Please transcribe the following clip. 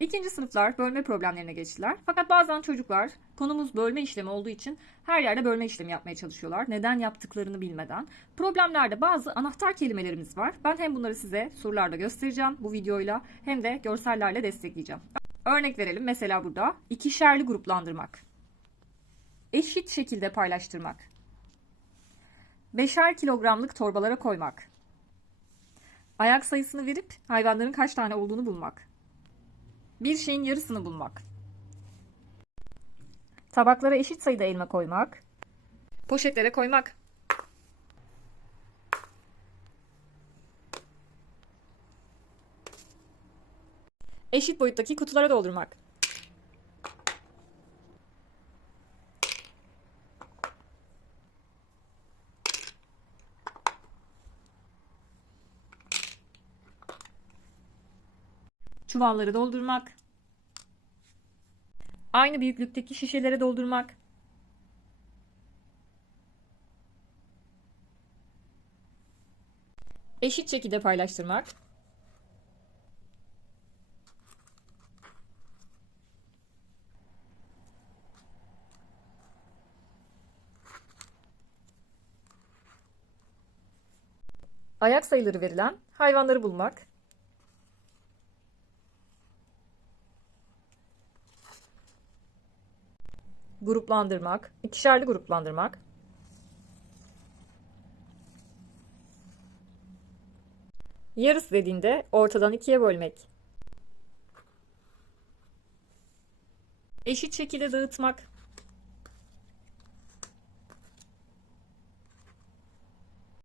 İkinci sınıflar bölme problemlerine geçtiler. Fakat bazen çocuklar konumuz bölme işlemi olduğu için her yerde bölme işlemi yapmaya çalışıyorlar. Neden yaptıklarını bilmeden. Problemlerde bazı anahtar kelimelerimiz var. Ben hem bunları size sorularda göstereceğim bu videoyla hem de görsellerle destekleyeceğim. Örnek verelim mesela burada ikişerli gruplandırmak. Eşit şekilde paylaştırmak. Beşer kilogramlık torbalara koymak. Ayak sayısını verip hayvanların kaç tane olduğunu bulmak. Bir şeyin yarısını bulmak. Tabaklara eşit sayıda elma koymak. Poşetlere koymak. Eşit boyuttaki kutulara doldurmak. Çuvalları doldurmak. Aynı büyüklükteki şişelere doldurmak. Eşit şekilde paylaştırmak. Ayak sayıları verilen hayvanları bulmak. Gruplandırmak, ikişerli gruplandırmak. Yarısı dediğinde ortadan ikiye bölmek. Eşit şekilde dağıtmak.